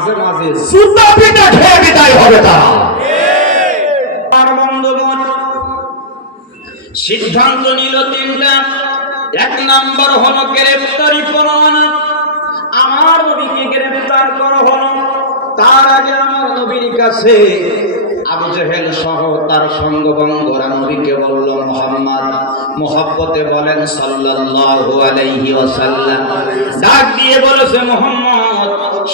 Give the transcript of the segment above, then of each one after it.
মাঝে মাঝে জুতা পিটা খেয়ে বিদায় হবে তারা। আর বন্ধুগণ, সিদ্ধান্ত নিল তিনটা। এক নাম্বার হলো গ্রেফতারি পরোয়ানা, আমার নবীকে গ্রেফতার করা হলো। তার আগে আমার নবীর কাছে আবু জেহেল সহ তার সঙ্গবঙ্গরা নবীকে বলল, মুহাম্মদ, মুহাব্বতে বলেন সাল্লাল্লাহু আলাইহি ওয়াসাল্লাম। ডাক দিয়ে বলেছে, মুহাম্মদ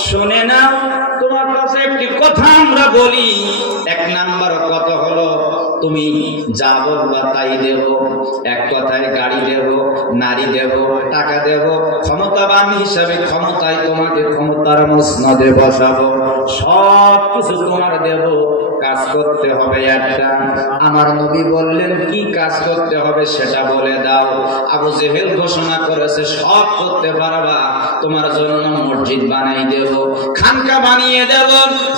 শুনে নাও, তোমার কাছে একটি কথা আমরা বলি। এক নাম্বার কথা হলো, তুমি যা বলবা তাই দেব। এক কথায় গাড়ি দেব, নারী দেব, টাকা দেব, ক্ষমতাবান হিসাবে ক্ষমতায় তোমাকে ক্ষমতার মসনদে বসাবো, সব কিছু তোমার দেব। কাজ করতে হবে একটা। আমার নবী বললেন, কি কাজ করতে হবে সেটা বলে দাও। আবু জেহেল ঘোষণা করেছে, সব করতে পারবা, তোমার জন্য মসজিদ বানাই দেব, খানকা বানিয়ে দেব,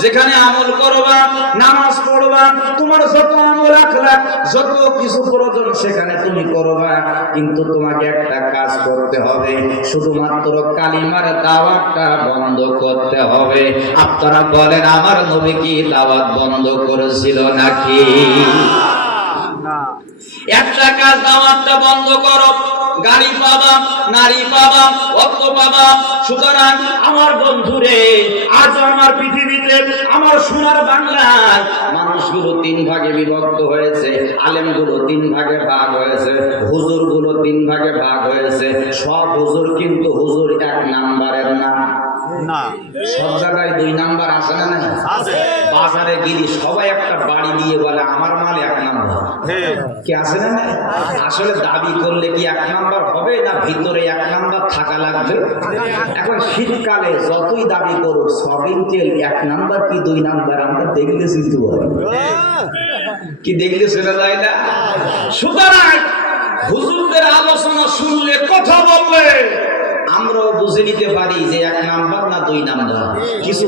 যেখানে আমল করবা, নামাজ পড়বা, তোমার যত আমল আখলাক যত কিছু প্রয়োজন সেখানে তুমি করবা। কিন্তু তোমাকে একটা কাজ করতে হবে, শুধুমাত্র কালিমার দাওয়াতটা বন্ধ করতে হবে। আপনারা বলেন, আমার নবী কি দাওয়াত বন্ধ করেছিল নাকি? একটা কাজ, দাওয়াতটা বন্ধ করো, গাড়ি পাবা, নারী পাবা, অর্থ পাবা। সুতরাং আমার বন্ধুরে, আজ আমার পৃথিবীতে, আমার সোনার বাংলায় মানুষগুলো তিন ভাগে বিভক্ত হয়েছে, আলেমগুলো তিন ভাগে ভাগ হয়েছে, হুজুরগুলো তিন ভাগে ভাগ হয়েছে। সব হুজুর কিন্তু হুজুর এক নাম্বারের না। সব জায়গায় দুই নাম্বার আছে না? নাই বাজারে গিয়ে সবাই একটা বাড়ি দিয়ে বলে আমার মাল এক নাম্বার, কি আছে না? নাই আসলে দাবি করলে কি এক নাম্বার হবে না ভিতরে এক নাম্বার থাকা লাগবে? এখন শীতকালে যতই দাবি করুক সবিন তেল এক নাম্বার কি দুই নাম্বার আমরা দেখলে চিনতে পারি, কি দেখলে সেটা যায় না। সুতরাং হুজুরদের আলোচনা শুনলে, কথা বললে আমরাও বুঝে নিতে পারি যে এক নাম্বার না দুই নাম্বার। কিছু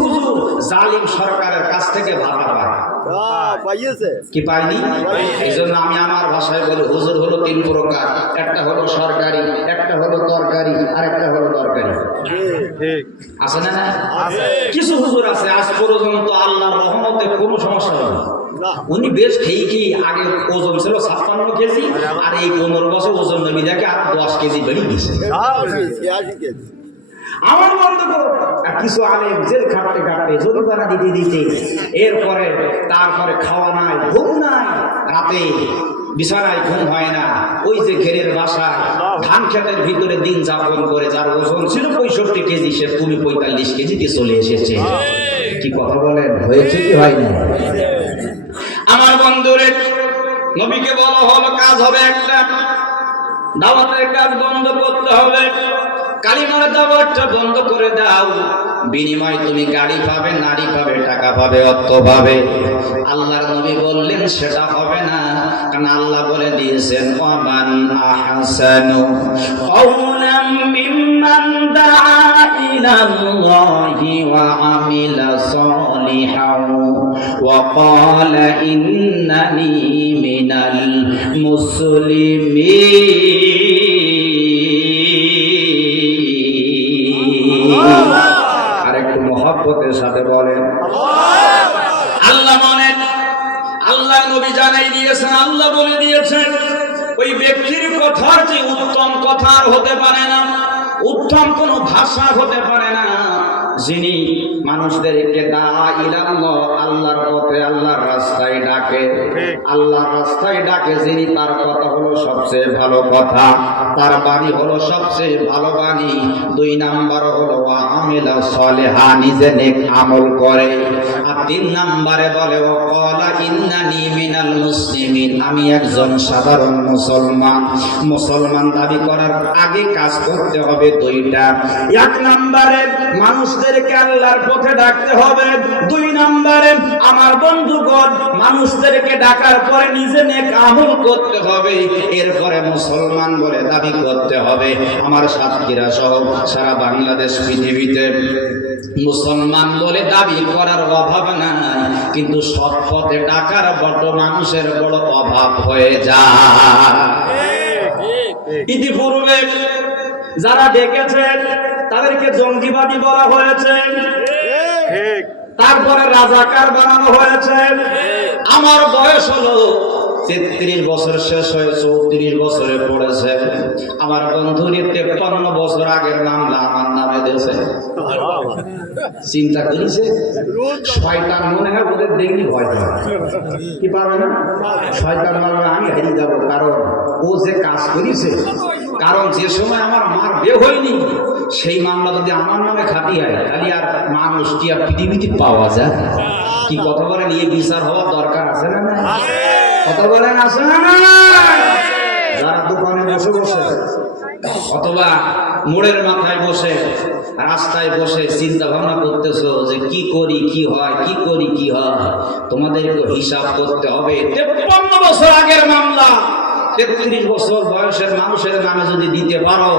হুজুর জালিম সরকারের কাছ থেকে ভাতা পায়, কি পাইনি? এই জন্য আমি আমার ভাষায় বলি, হুজুর হলো তিন প্রকার। একটা হলো সরকারি, একটা হলো তরকারি, আর একটা হলো তরকারি। আছে না? কিছু হুজুর আছে আজ পর্যন্ত আল্লাহর রহমতে কোনো সমস্যা নেই। উনি বেশ ঠিকই, আগে ওজন ছিল 56 কেজি, আর এই 15 বছর ওজন নবী দেখে আর 10 কেজি বেড়ে গেছে। আমার বন্ধ করো। কিছু আলেম জেল খাটতে খাটতে, জরিমানা দিতে দিতে, এরপরে তারপরে খাওয়া নাই, ঘুম নাই, রাতে বিছানায় ঘুম হয় না, ওই যে ঘেরের বাসা ধান খেতের ভিতরে দিন যাপন করে, যার ওজন ছিল 65 কেজি সে তুমি 45 কেজিতে চলে এসেছে। কি কথা বলেন, হয়েছে কি হয়নি? আমার বন্ধুরে, নবীকে বলা হলো কাজ হবে একটা, দাওয়াতের কাজ বন্ধ করতে হবে, কালিমার দাওয়াতটা বন্ধ করে দাও। বিনিময় তুমি গাড়ি পাবে, নারী পাবে, টাকা পাবে, অর্থ পাবে। আল্লাহর নবী বললেন সেটা হবে না, কারণ আল্লাহ বলে দিয়েছেন, ওয়ামান আহসানু কাওলাম মিম্মান দাআ ইলাল্লাহি ওয়া আমিলা সালিহান ওয়া ক্বালা ইন্নানি মিনাল মুসলিমিন। আরেকটু মহব্বতের সাথে বলেন আল্লাহ। বলেন আল্লাহ নবী জানাই দিয়েছেন, আল্লাহ বলে দিয়েছেন, ওই ব্যক্তির কথার যে উত্তম কথা হতে পারে না, উত্তম কোন ভাষা হতে পারে না, যিনি মানুষদেরকে আল্লাহর পথে, আল্লাহর রাস্তায় ডাকে, আল্লাহর রাস্তায় ডাকে, যিনি তার কথা হলো সবচেয়ে ভালো কথা, তার বাণী হলো সবচেয়ে ভালো বাণী। দুই নাম্বার হলো ওয়া আমিলা সালিহা, নিজে নেক আমল করে। আর তিন নাম্বারে বলে ও ক্বালা ইন্নানি মিনাল মুসলিমিন, আমি একজন সাধারণ মুসলমান। মুসলমান দাবি করার আগে কাজ করতে হবে দুইটা। এক নাম্বারে মানুষদেরকে আল্লাহর পথে ডাকতে হবে, দুই নাম্বারে আমার বন্ধুগণ মানুষদেরকে ডাকার পরে নিজে নেক আমল করতে হবে, এরপরে মুসলমান বলে দাবি করতে হবে। আমার সাথীরা সহ সারা বাংলাদেশ পৃথিবীতে মুসলমান বলে দাবি করার অভাব নাই, কিন্তু সৎ পথে ডাকার বড় মানুষের বড় অভাব হয়ে যায়। ইতিপূর্বে যারা ডেকেছে তাদেরকে জঙ্গিবাদী বলা হয়েছে, তারপরে রাজাকার বানানো হয়েছে। আমার বয়স হলো 33 বছর, শেষ হয়ে 34 বছরে পড়েছে। আমার বন্ধুর 53 বছর আগের মামলা আমার নামে দিয়েছে। চিন্তা করেছে, শয়তান মনে হয় ওদের দেখলি ভয় পায়, কি পারবে না? শয়তান মারবে আমি হারিয়ে যাবো, কারণ ও যে কাজ করেছে। কারণ যে সময় আমার মার বিয়ে হয়নি, সেই মামলা যদি আমার নামে খাটি হয়, তাহলে আর মানুষ কি আর পৃথিবীতে পাওয়া যায়? কি কথা বলেন? এই বিচার হওয়ার দরকার আছে না? কথা বলেন আছে না? যারা দোকানে বসে বসে অথবা মোড়ের মাথায় বসে, রাস্তায় বসে চিন্তা ভাবনা করতেছো যে কি করি কি হয়, কি করি কি হয়, তোমাদেরকে হিসাব করতে হবে। 53 বছর আগের মামলা 33 বছর বয়সের মানুষের নামে যদি দিতে পারো,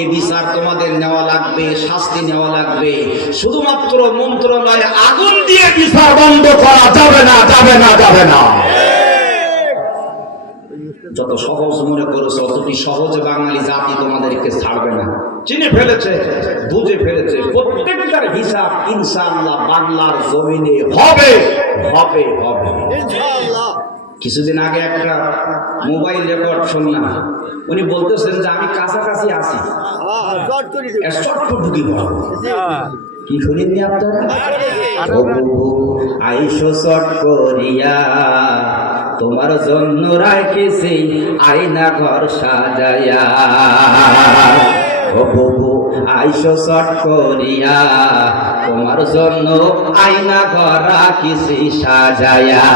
এ বিচার তোমাদের নেওয়া লাগবে, শাস্তি নেওয়া লাগবে। শুধুমাত্র মন্ত্রণালয়ে আগুন দিয়ে বিচার বন্ধ করা যাবে না, যাবে না, যাবে না। যত সহজ মনে করেছো ততটি সহজে বাঙালি জাতি তোমাদেরকে ছাড়বে না। চিনে ফেলেছে, বুঝে ফেলেছে, প্রত্যেকটার হিসাব ইনশাআল্লাহ বাংলার জমিনে হবে, হবে, হবে ইনশাআল্লাহ। কিছুদিন আগে একটা মোবাইল রেকর্ড শুনলাম, উনি বলতেছেন যে আমি কাছাকাছি আছি, কি শুনেননি আপনারা? আইসো চট করিয়া তোমার জন্য রাখেছি আয়না ঘর সাজায়া, ও বাবু আইসো চট করিয়া তোমার জন্য আয়না ঘর রাখিছি সাজায়া।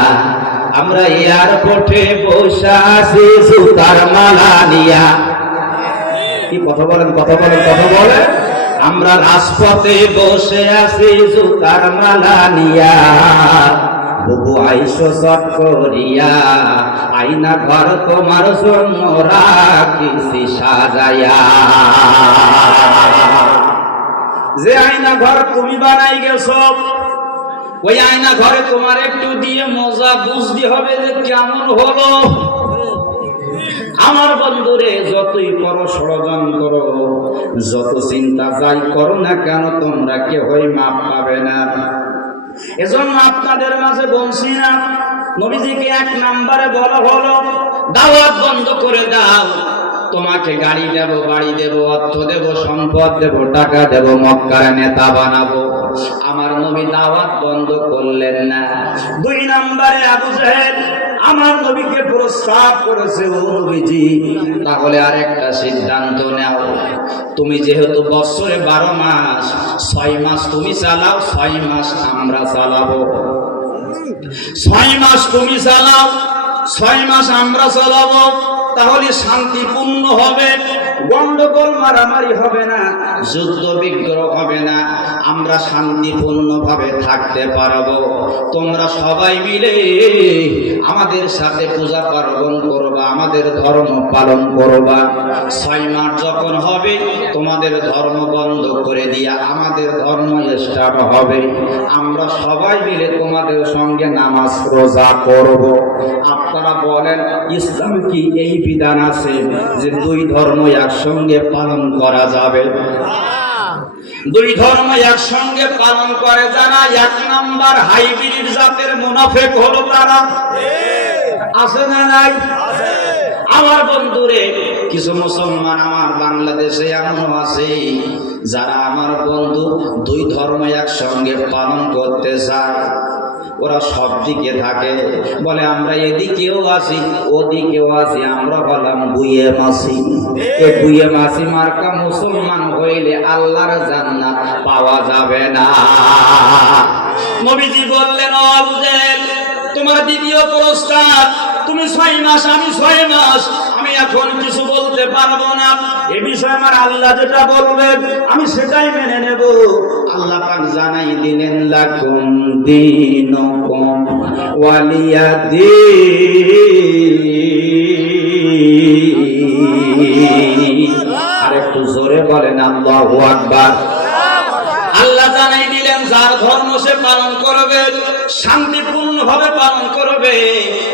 আমরা এয়ারপোর্টে বসে আছি জুতার মালা নিয়া, কি কথা বলেন, কথা বলেন, কথা বলেন। আমরা রাজপথে বসে আছি জুতার মালা নিয়া, বুবু আইসো চট করিয়া আয়না ঘর তোমার জন্য রাখিছি সাজায়া। যে আয়না ঘর তুমি বানাই গেছো, ওই আয়না ঘরে তোমার একটু দিয়ে মজা বুঝতে হবে যে কেমন হলো। আমার বন্ধুরে, যতই করো ষড়যন্ত্র, যত চিন্তা যাই করো না কেন, তোমরা কেউই মাপ পাবে না। এজন্য আপনাদের মাঝে বলছি না, নবীজিকে 1 নম্বরে বলা হলো দাওয়াত বন্ধ করে দাও। তোমাকে গাড়ি দেব, বাড়ি দেব, অর্থ দেব, সম্পদ দেব, টাকা দেব, মক্কার নেতা বানাবো। আমার নবী দাওয়াত বন্ধ করলেন না। 2 নম্বরে আবু জেহেল আমার নবীকে প্রস্তাব করেছে, ও নবীজি তাহলে আরেকটা সিদ্ধান্ত নাও, তুমি যেহেতু বছরে 12 মাস, 6 মাস তুমি চালাও, 6 মাস আমরা চালাবো। 6 মাস তুমি চালাও, 6 মাস আমরা চালাবো, তাহলে শান্তিপূর্ণ হবে, গন্ডগোল মারামারি হবে না, যুদ্ধ বিগ্রহ হবে না, আমরা শান্তিপূর্ণ ভাবে থাকতে পারবো। তোমরা সবাই মিলে আমাদের সাথে পূজা পার্বণ করবা, আমাদের ধর্ম পালন করবা। 6 মাস যখন হবে তোমাদের ধর্ম বন্ধ করে দিয়া আমাদের ধর্ম স্টার্ট হবে, আমরা সবাই মিলে তোমাদের সঙ্গে নামাজ রোজা করব। আপনারা বলেন ইসলাম কি এই বিধান আছে যে 2 ধর্ম একসঙ্গে পালন করা যাবে? 2 ধর্ম একসঙ্গে পালন করে যারা 1 নাম্বার হাইব্রিড জাতের মুনাফিক হলো তারা। আছে না নাই? আমার বন্ধুরে, কিছু মুসলমান আমার বাংলাদেশে এমন আছে যারা আমার বন্ধু 2 ধর্ম একসঙ্গে পালন করতে চায়। ওরা সব দিকে থাকে, বলে আমরা এদিকেও আসি ওদিকেও আসি, আমরা বললাম বুয়ে মাসি। এই বুয়ে মাসি মার্কা মুসলমান হইলে আল্লাহর জান্নাত পাওয়া যাবে না। নবীজি বললেন, ও আবু জেহেল তোমার দ্বিতীয় প্রস্তাব, তুমি 6 মাস আমি 6 মাস, আমি এখন কিছু বলতে পারবো না। এ বিষয়ে আমার আল্লাহ যেটা বলবেন আমি সেটাই মেনে নেব। আল্লাহ পাক জানাই দিলেন লাকুম দীনুকুম ওয়ালিয়াদ্দীন। আরেকটু জোরে বলেন আল্লাহু আকবার। আল্লাহ জানাই দিলেন যার ধর্ম সে পালন করবে, শান্তিপূর্ণভাবে পালন করবে,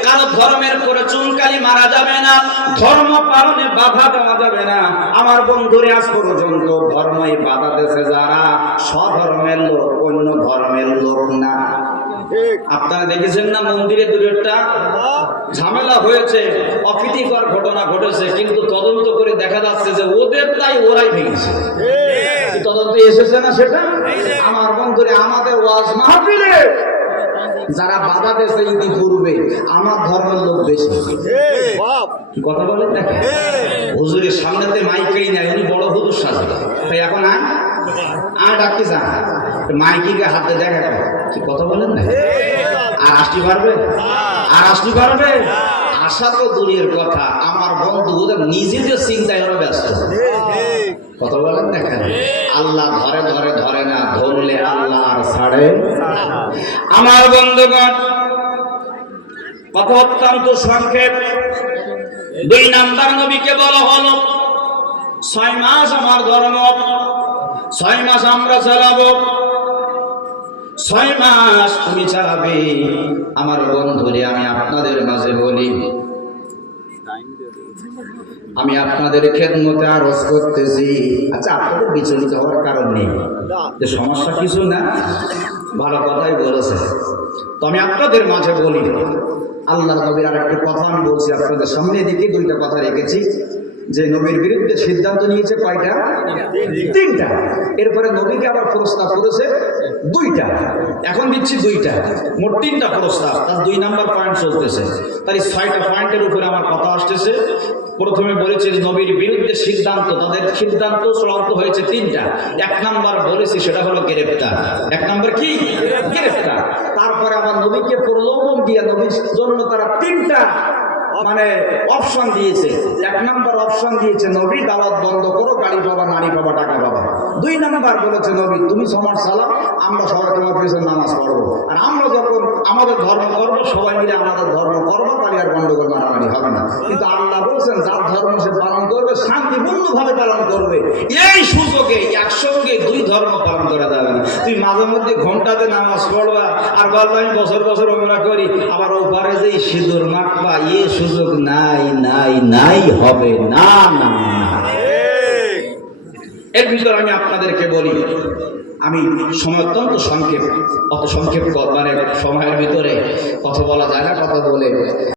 কারো ধর্মের করে চুনকালি মারা যাবে না, ধর্ম পালনে বাধা দেওয়া যাবে না। আমার বন্ধুরে আজ পর্যন্ত ধর্মই বাধা দিয়েছে যারা স্বধর্মের লোক, অন্য ধর্মের লোক না। আপনারা দেখেছেন না মন্দিরে দূরে একটা ঝামেলা হয়েছে, অপ্রীতিকর ঘটনা ঘটেছে, কিন্তু তদন্ত করে দেখা যাচ্ছে যে ওদের তাই ওরাই ভেঙেছে। তদন্ত এসেছে না সেটা? আমার বন্ধুরে আমাদের ওয়াজ মাহফিলে যারা বাধা দিয়েছে ইতিপূর্বে আমার ধর্মের লোক বেশি। কি কথা বলেন? দেখেন হুজুরের সামনেতে মাইকেই নাই, উনি বড় হুজুর সাজে, তাই এখন ডাকতে চান মাইকিকে হাতে দেখা। কি কথা বলেন না? আর আসতে পারবে? আর আসতে পারবে? আশা তো দূরের কথা, আমার বন্ধু ওদের নিজেদের চিন্তায় ওরা ব্যস্ত। কথা বলেন দেখেন, আল্লাহ ধরে ধরে ধরে না, ধরলে আল্লাহ আর ছাড়ে। আমার বন্ধুগণ, কথা অত্যন্ত সংক্ষেপ। 2 নাম্বার নবীকে বলা হলো 6 মাস আমার ধর্ম, 6 মাস আমরা চালাবো, 6 মাস তুমি চালাবে। আমার বন্ধুরে আমি আপনাদের মাঝে বলি, আমি আপনাদের খেদমতে আরজ করতেছি। আচ্ছা, আপনাদের বিচলিত হওয়ার কারণ নেই, যে সমস্যা কিছু না, ভালো কথাই বলেছে। তো আমি আপনাদের মাঝে বলি, আল্লাহ নবীর আর একটা কথা আমি বলছি আপনাদের সামনে। এদিকে 2টা কথা রেখেছি, যে নবীর বিরুদ্ধে সিদ্ধান্ত নিয়েছে কয়টা? 3টা। এরপরে নবীকে আবার প্রস্তাব করেছে 2টা। এখন দিচ্ছি 2টা, মোট 3টা প্রস্তাব, তার 2 নাম্বার পয়েন্ট চলতেছে। তাই 6টা পয়েন্টের উপরে আমার কথা আসতেছে। প্রথমে বলেছে যে নবীর বিরুদ্ধে সিদ্ধান্ত, তাদের সিদ্ধান্ত চূড়ান্ত হয়েছে 3টা। 1 নাম্বার বলেছি সেটা হলো গ্রেফতার। 1 নাম্বার কি? গ্রেফতার। তারপরে আমার নবীকে প্রলোভন দিয়ে নবীর জন্য তারা 3টা অপশন দিয়েছে। 1 নাম্বার অপশন দিয়েছে, নবী দাওয়াত বন্ধ করো, গাড়ি পাবা, নারী পাবা, টাকা পাবা। 2 নাম্বার বলেছে, নবী তুমি সমাজ চালাও, আমরা সবাই তোমার পেছনে নামাজ পড়বো, আর আমরা যখন আমাদের ধর্ম করবো সবাই মিলে আমাদের ধর্ম করবো, তাহলে আর গন্ডগোল মারামারি হবে না। কিন্তু আল্লাহ বলছেন যার ধর্ম সে পালন করবে, শান্তিপূর্ণভাবে পালন করবে। এই সুযোগে একসঙ্গে 2 ধর্ম পালন করা যাবে না। তুই মাঝে মধ্যে ঘন্টাতে নামাজ পড়বা আর বলবা আমি বছর বছর ওমরা করি, আবার ওপারে যে সিঁদুর মাখবা, সুযোগ নাই নাই নাই, হবে না না না। এর ভিতরে আমি আপনাদেরকে বলি, আমি সময় অত্যন্ত সংক্ষেপ, অত সংক্ষেপ সময়ের ভিতরে কথা বলা যায় না, কথা বলে